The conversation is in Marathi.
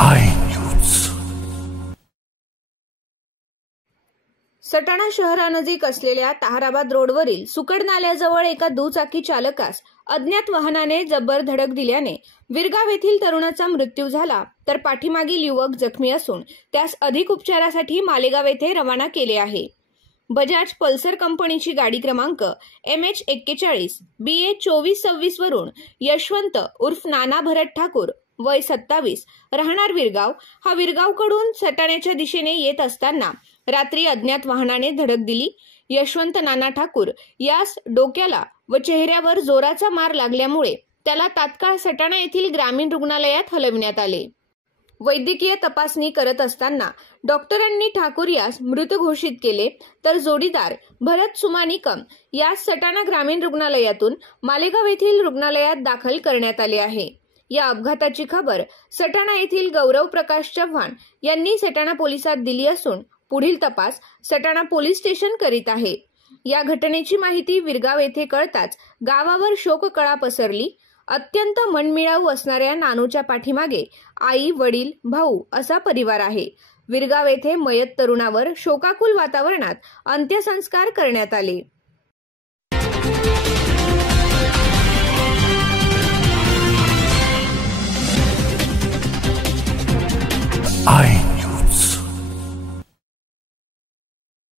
I news. सटाणा शहरानजीक असलेल्या ताहराबाद रोडवरील सुकड नाल्याजवळ एका दुचाकी चालकास अज्ञात वाहनाने जबर धडक दिल्याने विरगाव येथील तरुणाचा मृत्यू झाला, तर पाठीमागील युवक जखमी असून त्यास अधिक उपचारासाठी मालेगाव येथे रवाना केले आहे। बजाज पल्सर कंपनीची गाडी क्रमांक MH41 BA 2426 वरून यशवंत उर्फ नाना भरत ठाकूर वय 27 राहणार विरगाव हा विरगावकडून सटाण्याच्या दिशेने येत असताना रात्री अज्ञात वाहनाने धडक दिली। यशवंत नाना ठाकूर यास डोक्याला व चेहऱ्यावर जोराचा मार लागल्यामुळे त्याला तात्काळ सटाणा येथील ग्रामीण रुग्णालयात हलविण्यात आले। वैद्यकीय तपासणी करत असताना डॉक्टरांनी ठाकूर यास मृत घोषित केले, तर जोडीदार भरत सुमानिकम यास सटाणा ग्रामीण रुग्णालयातून मालेगाव येथील रुग्णालयात दाखल करण्यात आले आहे। या अपघाताची खबर सटाणा येथील गौरव प्रकाश चव्हाण यांनी सटाणा पोलिसात दिली असून पुढील तपास सटाणा पोलीस स्टेशन करीत आहे। या घटनेची माहिती विरगाव येथे कळताच गावावर शोककळा पसरली। अत्यंत मनमिळावू असणाऱ्या नानूच्या पाठीमागे आई, वडील, भाऊ असा परिवार आहे। विरगाव येथे मयत तरुणावर शोकाकुल वातावरणात अंत्यसंस्कार करण्यात आले। आय